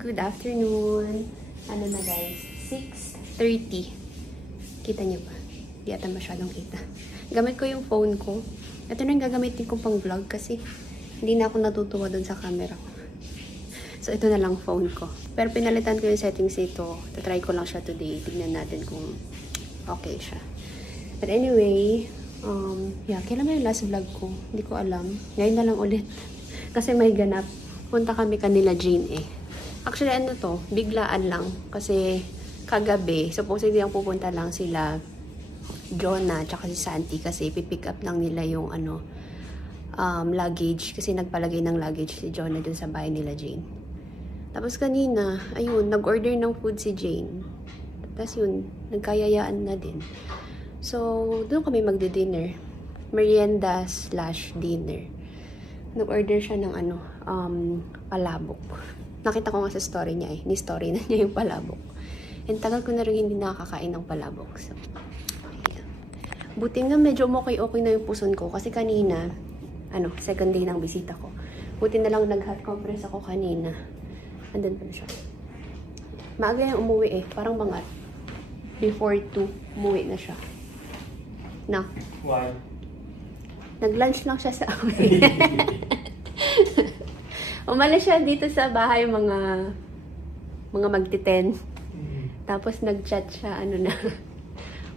good afternoon. Ano na guys? 6:30. Kita niyo ba? Di ata masyadong kita. Gamit ko yung phone ko. Ito na yung gagamitin kong pang vlog kasi hindi na ako natutuwa dun sa camera ko. So, ito na lang phone ko. Pero pinalitan ko yung settings nito. Tatry ko lang siya today. Tignan natin kung okay siya. But anyway, kailan na yung last vlog ko? Hindi ko alam. Ngayon na lang ulit. Kasi may ganap. Punta kami kanila Jane eh. Actually, ano to? Biglaan lang. Kasi kagabi, supposedly ang pupunta lang sila Jonah tsaka si Santi kasi pipick up lang nila yung luggage. Kasi nagpalagay ng luggage si Jonah dun sa bahay nila Jane. Tapos kanina, ayun, nag-order ng food si Jane. Tapos yun, nagkayayaan na din. So, doon kami magdi-dinner. Merienda/dinner. Nag-order siya ng palabok. Nakita ko nga sa story niya eh. Ni-story na niya yung palabok. And tagal ko na rin hindi nakakain ng palabok. So, ayan. Buti nga medyo okay na yung puson ko. Kasi kanina, second day ng bisita ko. Buti na lang nag-hot compress ako kanina. Andun pa na siya. Maaga yung umuwi eh. Parang mga before 2, umuwi na siya. Na. Why? Nag-lunch lang siya sa amin. Umalis siya dito sa bahay mga magti-10. Tapos nag-chat siya,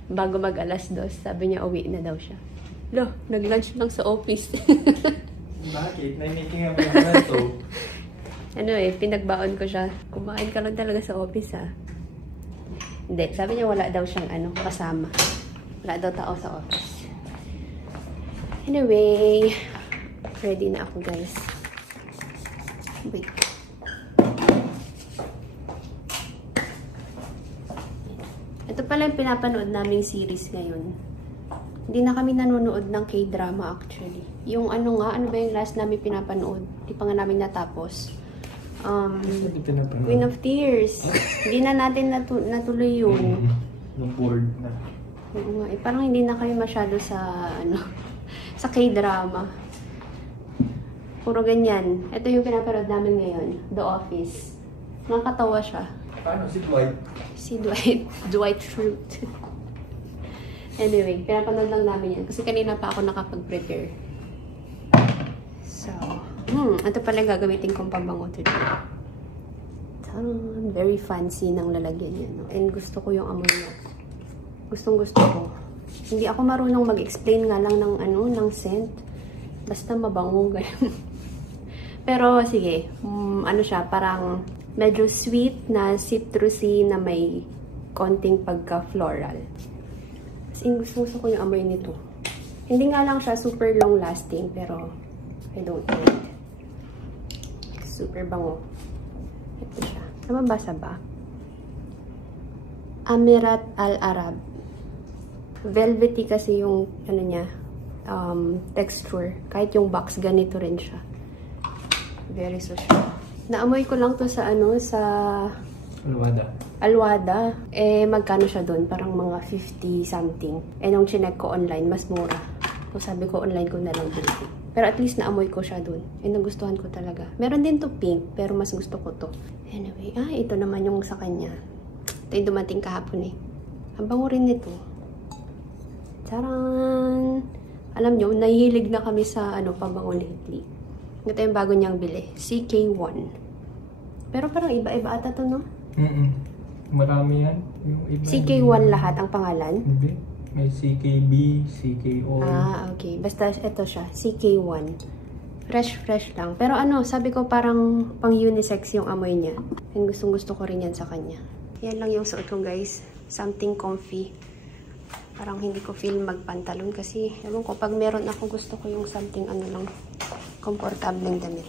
bago mag-2:00. Sabi niya, uwi na daw siya. Lo, nag-lunch lang sa office. Bakit? Namiting ang mga to. Pinagbaon ko siya. Kumain ka lang talaga sa office, ha? Hindi, sabi niya wala daw siyang kasama. Wala daw tao sa office. Anyway, ready na ako, guys. Wait. Ito pala yung pinapanood naming series ngayon. Hindi na kami nanonood ng K-drama actually. Yung ano ba yung last namin pinapanood? Hindi pa nga namin natapos. Queen of Tears. Hindi na natin natuloy yun. Bored na. Oo nga, parang hindi na kayo masyado sa sa K-drama. Puro ganyan. Ito yung pinapanood namin ngayon. The Office. Nakakatawa siya. Paano si Dwight? Si Dwight Schrute. Anyway, pinapanood lang namin yan. Kasi kanina pa ako nakapag-prepare. So, ito pala gagamitin kong pambango today. Very fancy ng lalagyan yan. No? And gusto ko yung amoy niya. Gustong-gusto ko. Hindi ako marunong mag-explain nga lang ng scent. Basta mabango, ganyan. Pero, sige. Siya, parang medyo sweet na citrusy na may konting pagka-floral. Kasi gusto ko yung amoy nito. Hindi nga lang siya super long-lasting, pero I don't mind. Super bango. Ito siya. Namabasa ba? Amirat Al-Arab. Velvety kasi yung niya, texture. Kahit yung box, ganito rin siya. Very social. Naamoy ko lang to sa sa Alwada. Magkano siya doon? Parang mga 50 something. Nung chinek ko online, mas mura. So sabi ko online ko na lang bilhin. Pero at least naamoy ko siya doon. Nagustuhan ko talaga. Meron din to pink, pero mas gusto ko to. Anyway, ito naman yung sa kanya. Ito yung dumating kahapon eh. Ang bango rin nito. Charan! Alam nyo, nahihilig na kami sa pabango lately. Ito yung bago niyang bili. CK1. Pero parang iba-iba ata to, no? Marami yan. Yung iba CK1 lahat ang pangalan? Hindi. May CKB, CKO. Okay. Basta ito siya. CK1. Fresh lang. Pero sabi ko parang pang unisex yung amoy niya. And gustong-gusto ko rin yan sa kanya. Yan lang yung suot ko, guys. Something comfy. Parang hindi ko feel magpantalon kasi ewan ko, pag meron ako gusto ko yung something lang, komportableng damit.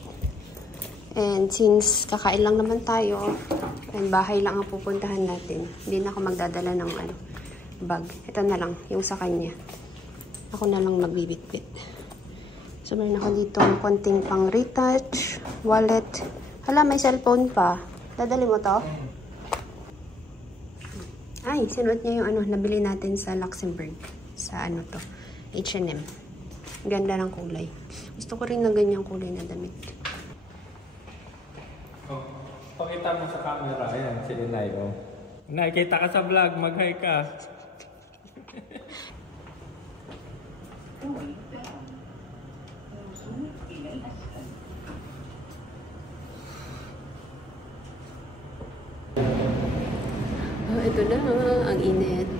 And since kakain lang naman tayo, and bahay lang ang pupuntahan natin, hindi na ako magdadala ng bag. Ito na lang, yung sa kanya. Ako na lang magbibitbit. So meron ako dito ang konting pang retouch, wallet. Hala, may cellphone pa. Dadali mo to? Ay, sinuot niya yung nabili natin sa Luxembourg. Sa to? H&M. Ganda ng kulay. Gusto ko rin ng ganyang kulay na damit. Pakita mo sa camera. Ayan, si Inay. Oh. Inay, kita ka sa vlog. Mag-hi ka. Oh, ito na. Ang init.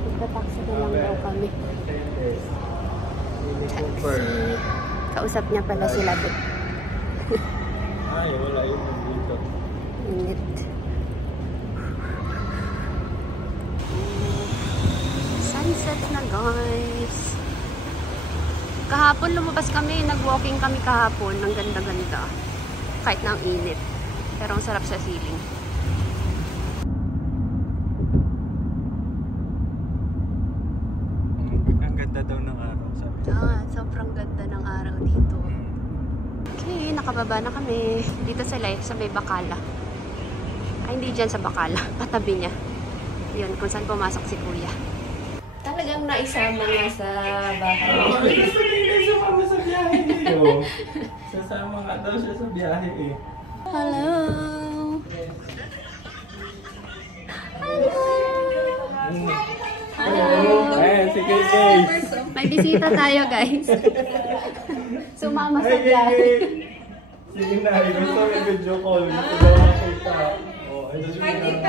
Magta-taxi na lang daw kami. Taxi. Kausap niya pala sila doon. Ay, wala yun dito. Init. Sunset na guys. Kahapon lumabas kami, nag-walking kami kahapon. Ang ganda-ganda. Kahit na ang init. Pero ang sarap sa siling. Ang ganda daw ng araw. Sabi ko. Sobrang ganda ng araw dito. Okay, nakababa na kami. Dito sila sa may Bacala. Ay, hindi dyan sa Bacala. Patabi niya. Yun, kung saan pumasok si Kuya. Talagang naisama nga sa bahay. Sumama sa biyahe niyo. Sasama nga daw siya sa biyahe eh. Hello! Hello! Hello! Ayan, si KK. May bisita tayo, guys. Sumama sa Hi, biyahe. KK. Si Inay, gusto may video call. Gusto daw makita. Oh, ito si Inay.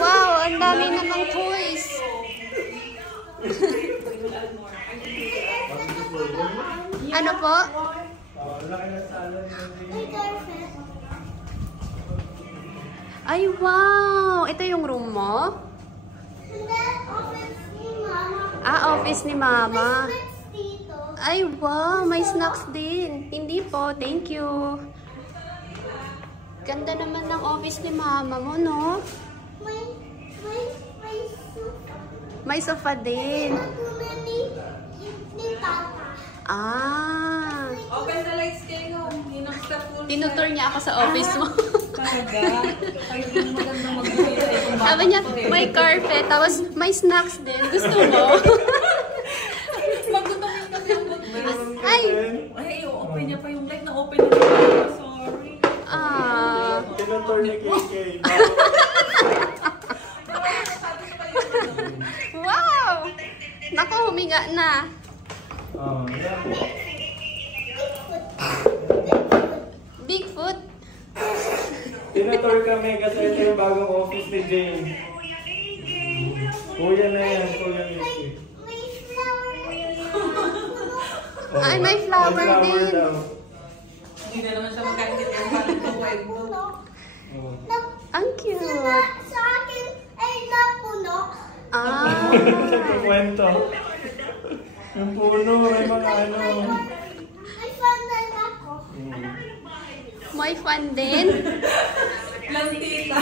Wow, ang dami namang toys. Ano po? Laki na sala niya. Ay, wow! Ito yung room mo? Office ni Mama. Ay, wow! May snacks din. Hindi po, thank you. Ganda naman ng office ni Mama mo, no? May sofa din. Open the lights kayo. Tinutur niya ako sa office mo. Talaga? Kahit yung magandang mag-uwi. Sabi niya, may carpet, tapos may snacks din. Gusto mo? Magutangin kasi yung mag-uwi. Ay! Ay, open niya pa yung light na open na siya. Sorry. Tinutur ni KK. Wow! Naku, huminga na. Oh, yeah. Bigfoot. Tinutur kami kasi ito yung bagong office ni Jane. Kuya na yan, Kuya Mickey. Ay, may flower din. daw. Hindi na naman siya magkakalit yung parang pawag mo. Oh. Ang cute. Sa akin ay napuno. Kwento. Yung puno, may mga ano. Ay, pandan ako. May fun din. Plantita.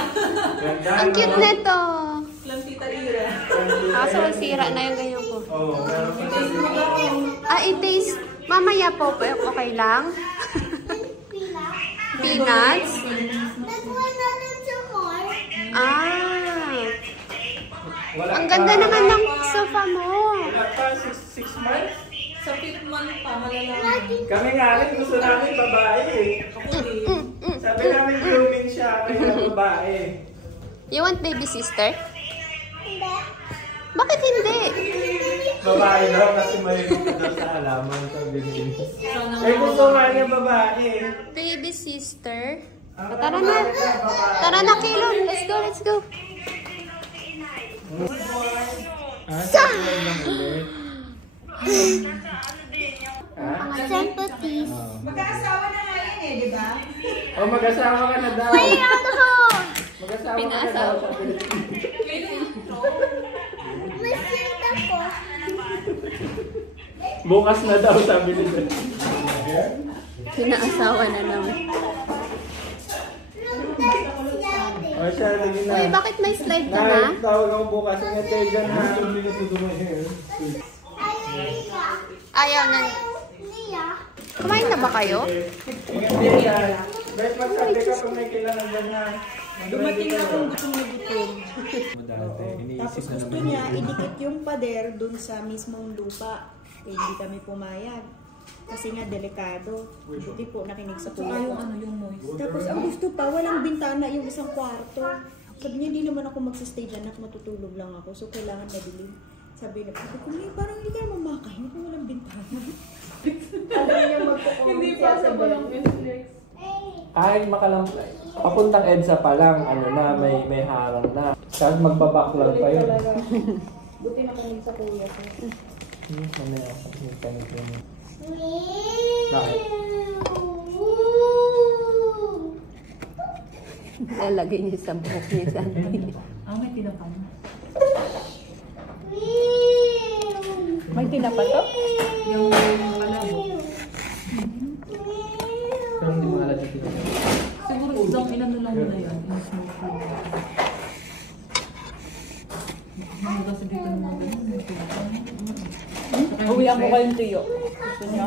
Ganda, Ang cute no? nito. Plantita ira. Kaso sira na yung ganyan ko. Oo, meron pa sa It-taste. Mamaya po, okay lang? Pila. Peanuts? Nagwa na dun sa mall. Wala Ang pa. ganda naman ng sofa mo. Wala pa, 6 months. Sa 5th month pa, malalaman. Kami nga rin, gusto namin babae eh. Ako din. Sabi namin grooming siya, kaya babae. You want baby sister? Hindi. Bakit hindi? Babae daw kasi may daw sa halaman, sabi niya. Sana Eh gusto nga niya babae. Baby sister? Ang Tara na. Tara na, Kilo. Let's go, let's go. Sabi lang ulit. Sympathies. Mag-aasawa na nga yan eh, di ba? O mag-asawa ka na daw. Ay, ano ko? Mag-asawa ka na daw. Pinaasawa. Sabi niya. May shirt ako. Bukas na daw, sabi niya. Pinaasawa na naman. O siya, lagi na. Uy, bakit may slide ka na? Nay, tawag ako bukas. Ingat kayo dyan ha. Ayaw na. Nia. Kumain na ba kayo? Ingat kayo dyan. Beth, magsabi ka kung may kailangan dyan ha. Dumating na akong gutom na gutom. Dati, iniisip Tapos na gusto naman niya yun. idikit yung pader dun sa mismong lupa. Eh, hindi kami pumayag. Kasi nga delikado. Buti po nakinig sa Saka kuya yung ko. ano, yung moist. Tapos ang gusto pa, walang bintana yung isang kwarto. Sabi niya, hindi naman ako magsistay dyan at matutulog lang ako. So, kailangan madilim. Sabi ko, parang hindi ka naman makahinga kung walang bintana. Sabi niya Hindi pa sa walang Netflix. Kahit papuntang EDSA pa lang, ano na, may harang na. Kahit magbabacklog pa yun. Buti nakinig sa kuya ko. Mamaya ako, nagpanig yun. Bakit? Lalagay niya sa buhok niya sa auntie. May tinapay na. May tinapa to? Yung palabo. Pero hindi mo alam yung pinag. Siguro isang inano lang mo na yun. In-smoke mo. Hindi kasi dito naman ganun. May tinapay. Uwihan ko kayong tuyo. Gusto niya?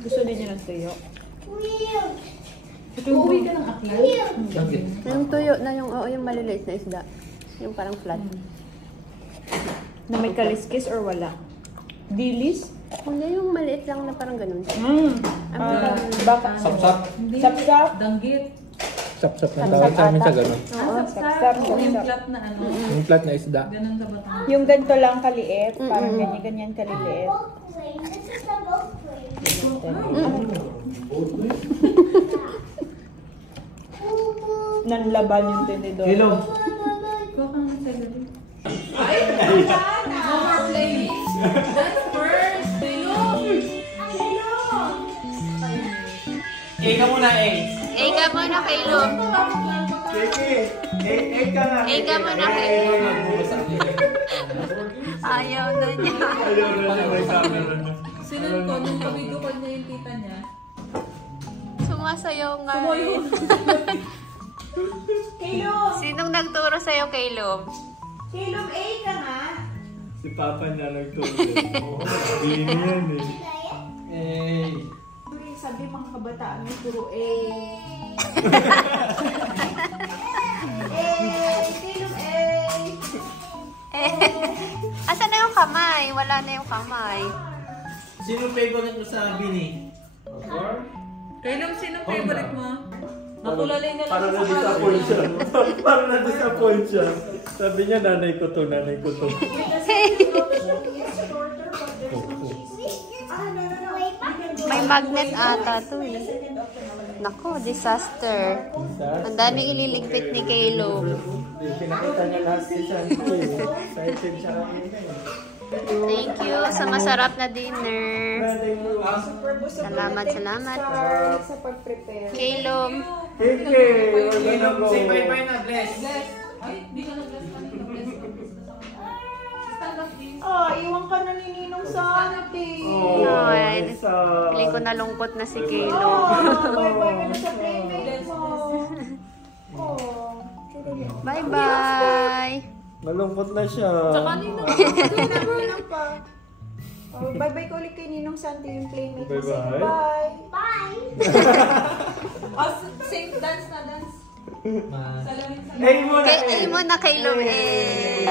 Gusto din niya ng tuyo. Uuwi ka ng aklan? Bakit? Yung tuyo na yung, oo, yung maliliit na isda. Yung parang flat. Na may kaliskis or wala? Dilis? Hindi, yung maliit lang na parang ganun. Baka. Sapsap. Hindi. Sapsap? Danggit. Sapsap na tawag sa amin sa gano'n. Sapsap. Yung flat na ano. Yung flat na isda. Ganun ka ba tayo? Yung ganito lang kaliit, parang ganyan kaliliit. Nanlaban yung tinidor. Kilo. Ikaw ka naman sa gabi. Ay! No more playing. That's first. Eka muna, Ega mo na kay Lom. Eka nga. Ega mo na kay Lom. Ayaw na niya. Ayaw na may camera na. Sinun ko, nung pag-video call niya yung tita niya, Sumasayaw nga. sumayo. Sinong nagturo sa'yo kay Lom? Kilom A ka nga. Si Papa niya nagtulog. Oo, hindi yan eh. Sabi mga kabataan mo, puro A. Kilom A. Asan na yung kamay? Wala na yung kamay. Sino favorite mo sa Bini? Kailong, sino favorite mo? Natulalay na lang Parang sa na-disappoint siya. Parang na-disappoint siya. Sabi niya, nanay ko to, nanay ko to. May magnet ata to eh. Nako, disaster. Ang daming ililigpit ni Kaylo. Pinakita niya lahat si Shanti. Excited siya kanina eh. Thank you sa masarap na dinner. Salamat. Sa pag-prepare. Kaylom. Thank you. Say bye-bye na, bless. Ay, di ka nag-bless ka nito. Bless ka. Stand up, please. Iwan ka na ni Ninong sa atin. Ay, Piling ko nalungkot na si Kaylo. Bye-bye ka na sa playmate mo. Bye-bye. Malungkot na siya. Tsaka nino. Bye-bye ka ulit kay Ninong Santi yung playmate mo. Bye-bye. Say bye. Sing, dance na, dance. Salamin sa Hey mo na. Ay mo na Kaylom eh.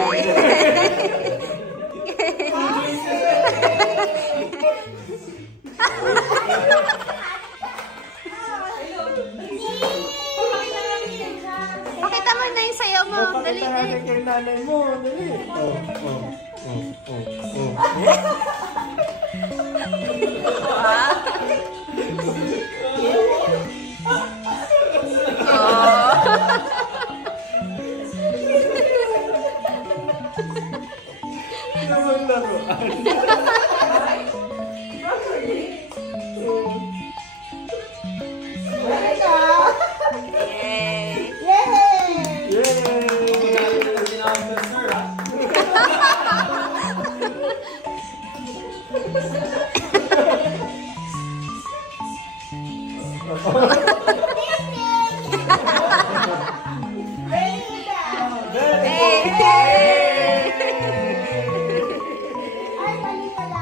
Pakita mo na yung sayaw mo. Dali, dali. Kay nanay mo. Dali. Naman laruan. Yay. Yay! Yay! Ay, mali pala.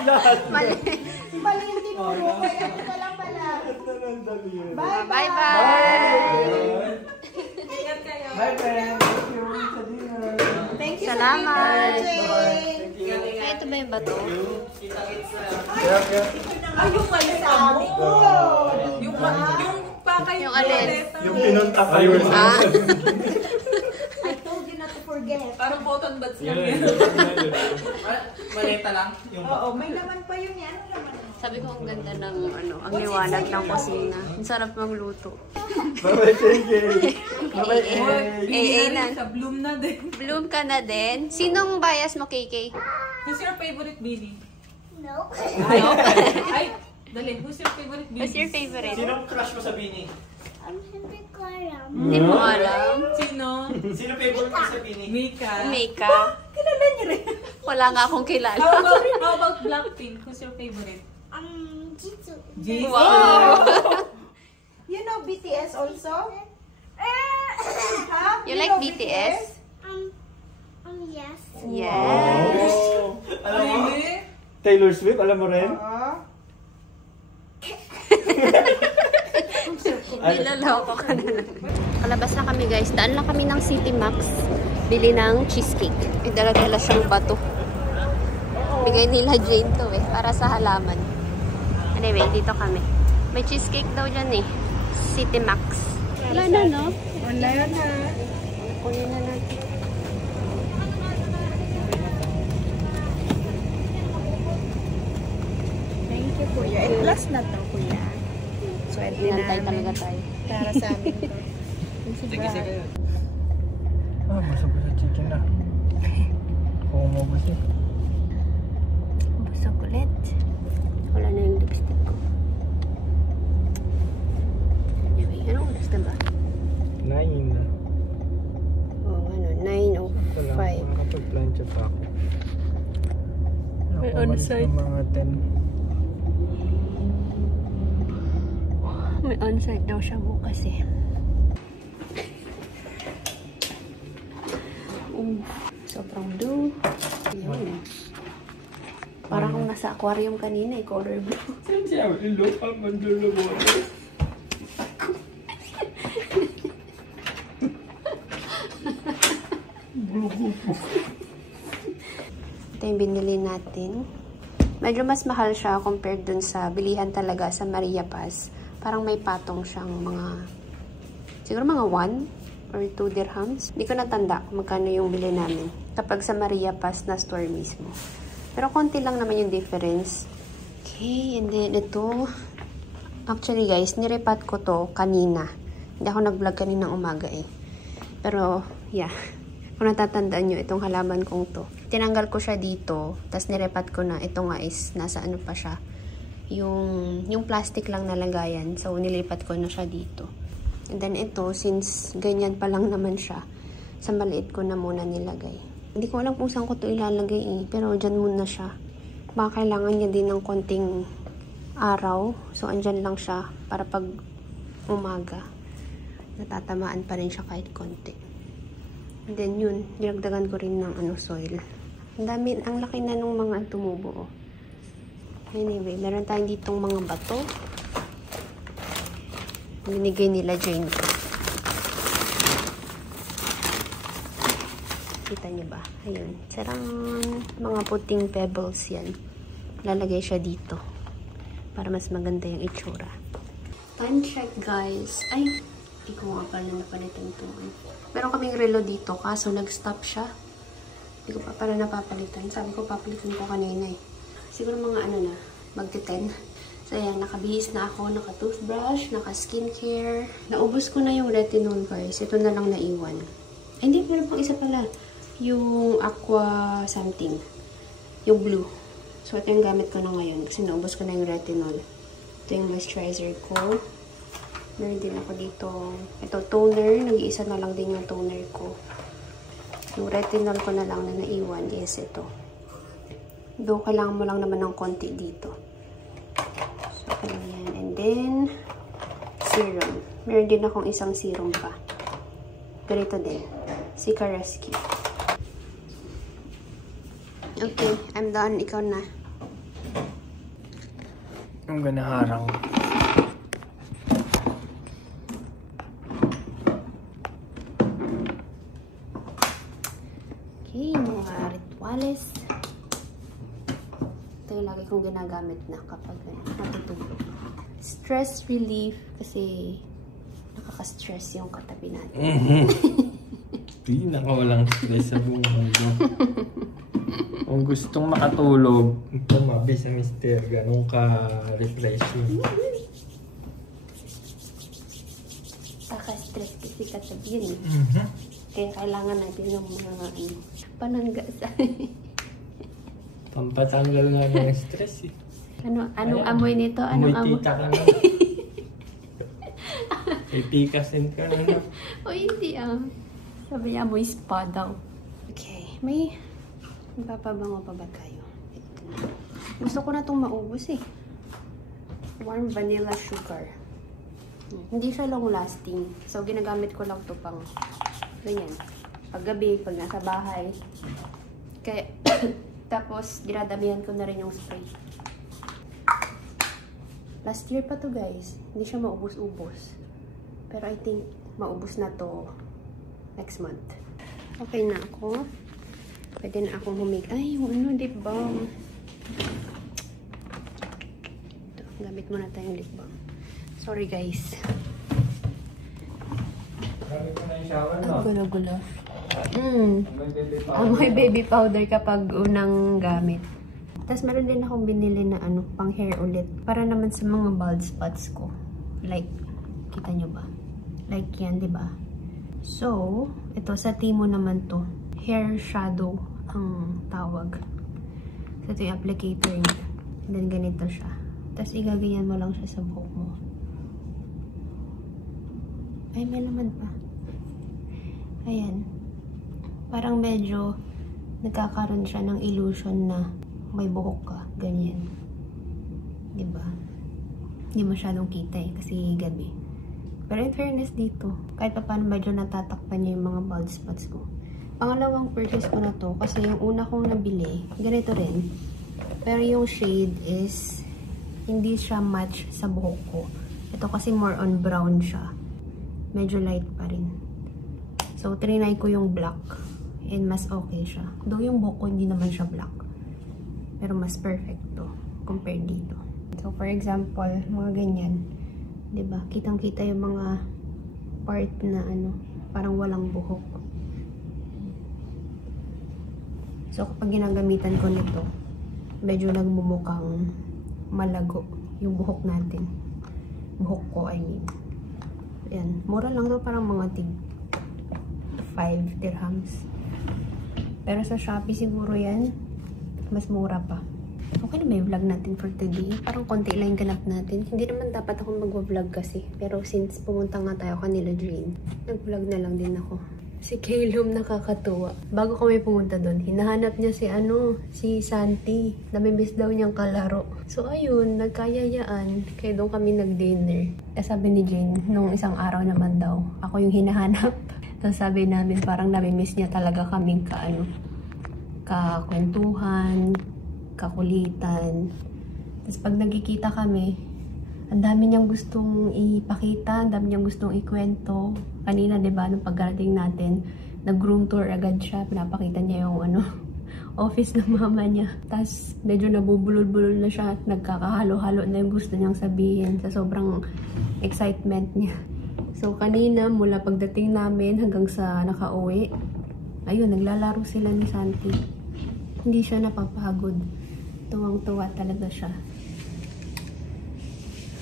Lahat. Mali. Mali yung tinuro ko. Kaya ito lang pala. Bye-bye! Ingat kayo. Bye, friend. Thank you sa dinner. Thank you Salamat. sa dinner, Thank you. Ay, ito ba yung bato? Yeah, yeah. Ay, yung malita mo. Yung pakay Yung alin? Yung pinunta kayo. I told you not to forget. Parang cotton buds lang yun. Maleta lang. Yung Oo, may laman pa yun yan. Ano laman? Sabi ko ang ganda ng ang liwanag ng kusina. Ang sarap magluto. Bye-bye, KK. Bye-bye, AA na. Sa bloom na din. Bloom ka na din. Sinong bias mo, KK? Who's your favorite Billy? No. Ay, dali. Who's your favorite Billy? What's your favorite? Sinong crush mo sa Bini? Hindi ko alam. Hindi mo alam. Sino? Sino favorite mo sa Bini? Mika. Mika. Kilala niyo rin. Wala nga akong kilala. How about Blackpink? Who's your favorite? Jisoo. Jisoo. Wow! You know BTS also? Ha? You like BTS? Yes. Yes. Alam mo? Really? Taylor Swift, alam mo rin? Oo. Nilaloko ka na lang. Kalabas na kami guys. Daan lang kami ng City Max. Bili ng cheesecake. May dala-dala siyang bato. Bigay nila Jane to para sa halaman. Anyway, dito kami. May cheesecake daw dyan City Max. Wala na, no? Wala na. Kunin na natin. Thank you, Kuya. And plus na to, Kuya. Swerte Inantay namin. talaga tayo. Para sa amin to. Sige. Busog ko sa chicken na. Kung umubos Busog ulit. Wala na yung lipstick ko. Anyway, anong oras na ba? 9 na. Oo, 9:05. Makakapag-plancha pa ako. May Umalis on-site. ng mga 10. May on-site daw siya bukas sobrang blue. Yun. Parang kung nasa aquarium kanina color blue. Since I will look up under the water. Ito yung binili natin. Medyo mas mahal siya compared dun sa bilihan talaga sa Maria Paz. Parang may patong siyang siguro mga 1 or 2 dirhams. Hindi ko natanda kung magkano yung bili namin kapag sa Maria Paz na store mismo. Pero konti lang naman yung difference. Okay, and then ito. Actually guys, nirepat ko to kanina. Hindi ako nag-vlog kaninang umaga Pero, yeah. Kung natatandaan nyo, itong halaman kong to. Tinanggal ko siya dito, tapos nirepat ko na. Ito nga is, nasa ano pa siya. Yung plastic lang na lagayan. So, nilipat ko na siya dito. And then ito, since ganyan pa lang naman siya, sa maliit ko na muna nilagay. Hindi ko alam kung saan ko to ilalagay pero dyan muna siya. Baka kailangan niya din ng konting araw. So, andyan lang siya para pag umaga. Natatamaan pa rin siya kahit konti. And then yun, dinagdagan ko rin ng soil. Ang laki na nung mga tumubo. Anyway, meron tayong ditong mga bato. Binigay nila Jane ko. Kita niyo ba? Ayun. Sarang mga puting pebbles yan. Lalagay siya dito. Para mas maganda yung itsura. Time check guys. Ay, hindi ko nga pala napalitan ito. Meron kaming relo dito, kaso nag-stop siya. Hindi ko pa pala napapalitan. Sabi ko, papalitan ko kanina Siguro mga magti-10. So, ayan, nakabihis na ako, naka-toothbrush, naka-skincare. Naubos ko na yung retinol, guys. Ito na lang naiwan. Ay, hindi, meron pang isa pala. Yung aqua something. Yung blue. So, ito yung gamit ko na ngayon kasi naubos ko na yung retinol. Ito yung moisturizer ko. Meron din ako dito. Ito, toner. Nag-iisa na lang din yung toner ko. Yung retinol ko na lang na naiwan is ito. Doon, kailangan mo lang naman ng konti dito. So, yan. And then, serum. Meron din akong isang serum pa. Pero ito din. Si Karaski. Okay, I'm done. Ikaw na. I'm gonna harang. mga rituales. Ito yung lagi kong ginagamit na kapag matutulog. Stress relief kasi nakaka-stress yung katabi natin. Pinakawalang stress sa buhay ko. Kung gustong makatulog, tumabi sa mister. Ganun ka-refreshing. Nakaka-stress kasi katabi yun eh. Kaya kailangan natin yung mga pananggasan. Pampatanggal nga ng stress eh. Anong amoy nito? Anong Amoy amoy? tita ka na. May pikasin ka na. O hindi Sabi niya, amoy spa daw. Okay, may papabango pa ba tayo? Gusto ko na itong maubos eh. Warm vanilla sugar. Hindi siya long lasting. So, ginagamit ko lang ito pang ganyan. Paggabi, pag nasa bahay. Kaya, tapos, dinadamihan ko na rin yung spray. Last year pa to guys. Hindi siya maubos-ubos. Pero I think, maubos na to next month. Okay na ako. Pwede na akong Ay, yung lip balm. Ito, gamit muna tayong lip balm. Sorry guys. Gamit mo na yung shower, no? Ang gulo-gulo. Amoy baby powder kapag unang gamit. Tapos meron din akong binili na pang hair ulit. Para naman sa mga bald spots ko. Like, kita nyo ba? Like yan, di ba? So, ito sa Timo naman to. Hair shadow ang tawag. So, ito yung applicator niya. And then, ganito siya. Tapos, igaganyan mo lang siya sa buhok mo. Ay, may laman pa. Ayan. Parang medyo nagkakaroon siya ng illusion na may buhok ka. Ganyan. Diba? Hindi masyadong kita eh, kasi gabi. Pero in fairness dito, kahit pa paano medyo natatakpan niya yung mga bald spots ko. Pangalawang purchase ko na to kasi yung una kong nabili, ganito rin. Pero yung shade is hindi siya match sa buhok ko. Ito kasi more on brown siya. Medyo light pa rin. So, trinay ko yung black. And mas okay siya. Though yung buhok ko hindi naman siya black. Pero mas perfect to compared dito. So, for example, mga ganyan. Diba? Kitang-kita yung mga part na parang walang buhok. So, kapag ginagamitan ko nito, medyo nagmumukhang malago yung buhok natin. Buhok ko, I mean. Ayan. Mura lang to, parang mga 5 dirhams. Pero sa Shopee siguro yan, mas mura pa. Okay na ba yung vlog natin for today? Parang konti lang yung ganap natin. Hindi naman dapat ako mag-vlog kasi. Pero since pumunta nga tayo kanila Jane, nag-vlog na lang din ako. Si Calum nakakatuwa. Bago kami pumunta doon, hinahanap niya si Santi. Namimiss daw niyang kalaro. So ayun, nagkayayaan. Kaya doon kami nag-dinner. Sabi ni Jane, nung isang araw naman daw, ako yung hinahanap. Tapos sabi namin, parang namimiss niya talaga kaming kakwentuhan, kakulitan. Tapos pag nagkikita kami, ang dami niyang gustong ipakita, ang dami niyang gustong ikwento. Kanina, diba, nung pagdating natin, nag-room tour agad siya. Pinapakita niya yung office ng mama niya. Tapos medyo nabubulol-bulol na siya at nagkakahalo-halo na yung gusto niyang sabihin sa sobrang excitement niya. So kanina, mula pagdating namin hanggang sa nakauwi, ayun, naglalaro sila ni Santi. Hindi siya napapagod. Tuwang-tuwa talaga siya.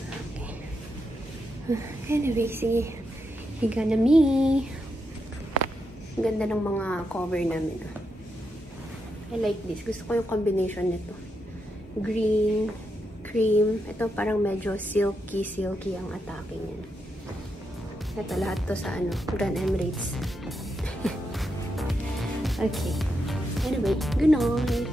Okay. Anyway, sige. Higa na me. Ganda ng mga cover namin. I like this. Gusto ko yung combination nito. Green, cream. Ito parang medyo silky ang atake niya. Ito lahat to sa Grand Emirates. Okay. Anyway, good night.